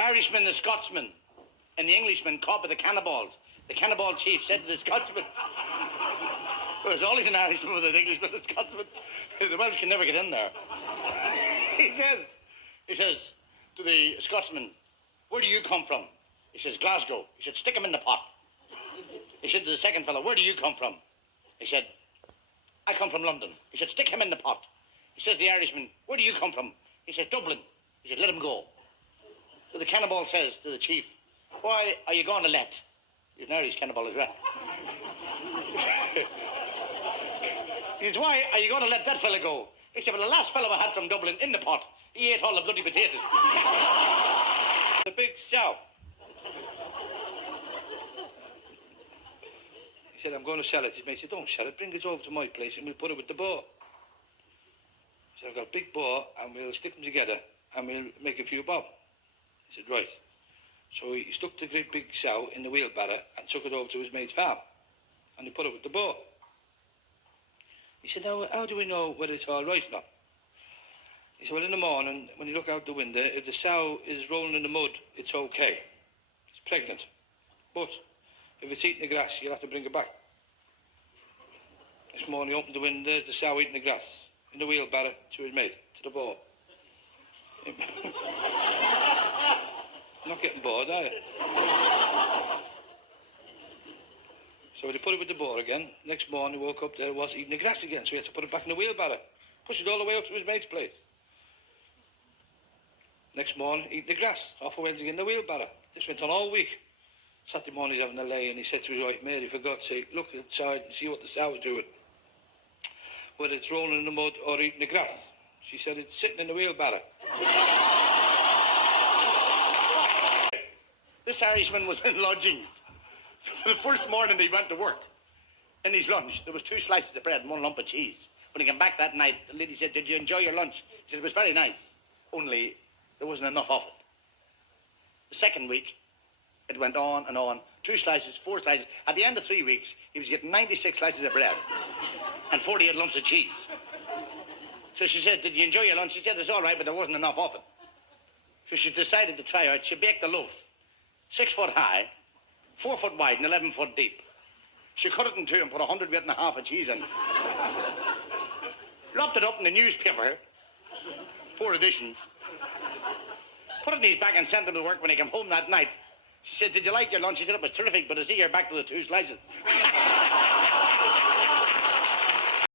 Irishman, the Scotsman, and the Englishman caught by the cannibals. The cannibal chief said to the Scotsman, there's always an Irishman with an Englishman and a Scotsman. The Welsh can never get in there. He says to the Scotsman, where do you come from? He says, Glasgow. He said, stick him in the pot. He said to the second fellow, where do you come from? He said, I come from London. He said, stick him in the pot. He says to the Irishman, where do you come from? He said, Dublin. He said, let him go. So the cannibal says to the chief, why are you going to let? He's an Irish cannibal as well. He says, why are you going to let that fella go? He said, well, the last fellow I had from Dublin in the pot, he ate all the bloody potatoes. The big sow. He said, I'm going to sell it. His mate said, don't sell it, bring it over to my place and we'll put it with the boar. He said, I've got a big boar and we'll stick them together and we'll make a few bob. He said, right. So he stuck the great big sow in the wheelbarrow and took it over to his mate's farm and he put it with the boar. He said, now, how do we know whether it's all right now? He said, well, in the morning, when you look out the window, if the sow is rolling in the mud, it's okay. It's pregnant. But if it's eating the grass, you'll have to bring it back. This morning, he opened the window, there's the sow eating the grass in the wheelbarrow to his mate, to the boar. Not getting bored, are you? So he put it with the boar again. Next morning, he woke up there, it was eating the grass again, so he had to put it back in the wheelbarrow. Push it all the way up to his mate's place. Next morning, eating the grass, off he went again in the wheelbarrow. This went on all week. Saturday morning, he's having a lay, and he said to his wife, Mary, for God's sake, look inside and see what the sow is doing. Whether it's rolling in the mud or eating the grass. She said, it's sitting in the wheelbarrow. This Irishman was in lodgings. The first morning he went to work. In his lunch, there was 2 slices of bread and 1 lump of cheese. When he came back that night, the lady said, did you enjoy your lunch? He said, it was very nice. Only there wasn't enough of it. The second week, it went on and on. 2 slices, 4 slices. At the end of 3 weeks, he was getting 96 slices of bread and 48 lumps of cheese. So she said, did you enjoy your lunch? She said, it's all right, but there wasn't enough of it. So she decided to try out. She baked a loaf, 6 foot high, 4 foot wide, and 11 foot deep. She cut it in 2 and put 100 weight and a half of cheese in. Wrapped it up in the newspaper, 4 editions. Put it in his bag and sent him to work when he came home that night. She said, did you like your lunch? He said, it was terrific, but I see you're back to the 2 slices.